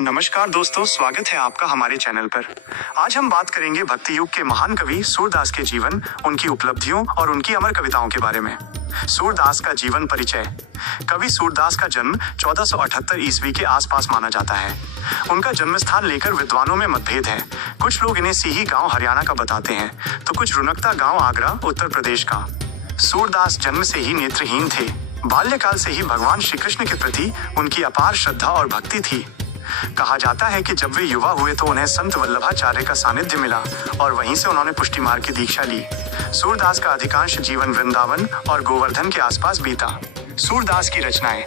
नमस्कार दोस्तों, स्वागत है आपका हमारे चैनल पर। आज हम बात करेंगे भक्ति युग के महान कवि सूरदास के जीवन, उनकी उपलब्धियों और उनकी अमर कविताओं के बारे में। सूरदास का जीवन परिचय। कवि सूरदास का जन्म 1478 ईस्वी के आसपास माना जाता है। उनका जन्म स्थान लेकर विद्वानों में मतभेद है। कुछ लोग इन्हें सीही गांव हरियाणा का बताते हैं, तो कुछ रुनकता गांव आगरा उत्तर प्रदेश का। सूरदास जन्म से ही नेत्रहीन थे। बाल्यकाल से ही भगवान श्री कृष्ण के प्रति उनकी अपार श्रद्धा और भक्ति थी। कहा जाता है कि जब वे युवा हुए तो उन्हें संत वल्लभाचार्य का सानिध्य मिला और वहीं से उन्होंने पुष्टि मार्ग की दीक्षा ली। सूरदास का अधिकांश जीवन वृंदावन और गोवर्धन के आसपास बीता। सूरदास की रचनाएं।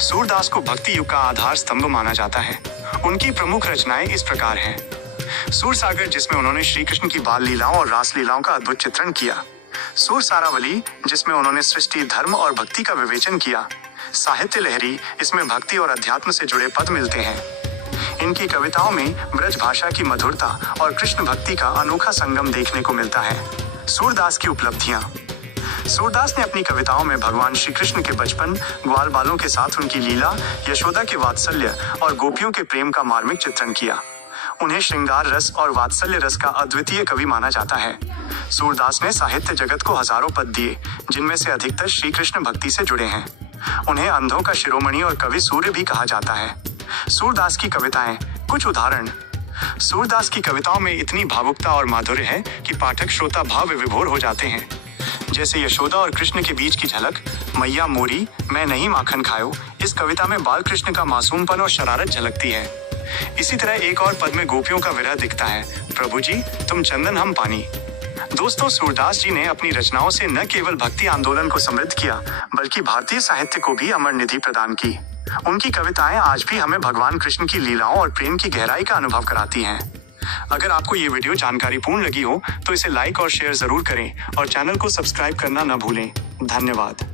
सूरदास को भक्ति युग का आधार स्तंभ माना जाता है। उनकी प्रमुख रचनाएं इस प्रकार हैं। सूरसागर, जिसमें उन्होंने श्री कृष्ण की बाल लीलाओं और रास लीलाओं का अद्भुत चित्रण किया। सूरसारावली, जिसमें उन्होंने सृष्टि, धर्म और भक्ति का विवेचन किया। साहित्य लहरी, इसमें भक्ति और अध्यात्म से जुड़े पद मिलते हैं। इनकी कविताओं में ब्रज भाषा की मधुरता और कृष्ण भक्ति का अनोखा संगम देखने को मिलता है। सूरदास की उपलब्धियां। सूरदास ने अपनी कविताओं में भगवान श्री कृष्ण के बचपन, ग्वाल बालों के साथ उनकी लीला, यशोदा के वात्सल्य और गोपियों के प्रेम का मार्मिक चित्रण किया। उन्हें श्रृंगार रस और वात्सल्य रस का अद्वितीय कवि माना जाता है। सूरदास ने साहित्य जगत को हजारों पद दिए, जिनमें से अधिकतर श्री कृष्ण भक्ति से जुड़े हैं। उन्हें अंधों का शिरोमणि और कवि सूर्य भी कहा जाता है। सूरदास की कविताएं। कुछ उदाहरण। सूरदास की कविताओं में इतनी भावुकता और माधुर्य है कि पाठक श्रोता भाव विभोर हो जाते हैं। जैसे यशोदा और कृष्ण के बीच की झलक, मैया मोरी मैं नहीं माखन खायो। इस कविता में बाल कृष्ण का मासूमपन और शरारत झलकती है। इसी तरह एक और पद में गोपियों का विरह दिखता है, प्रभु जी तुम चंदन हम पानी। दोस्तों, सूरदास जी ने अपनी रचनाओं से न केवल भक्ति आंदोलन को समृद्ध किया, बल्कि भारतीय साहित्य को भी अमर निधि प्रदान की। उनकी कविताएं आज भी हमें भगवान कृष्ण की लीलाओं और प्रेम की गहराई का अनुभव कराती हैं। अगर आपको ये वीडियो जानकारीपूर्ण लगी हो तो इसे लाइक और शेयर जरूर करें और चैनल को सब्सक्राइब करना न भूलें। धन्यवाद।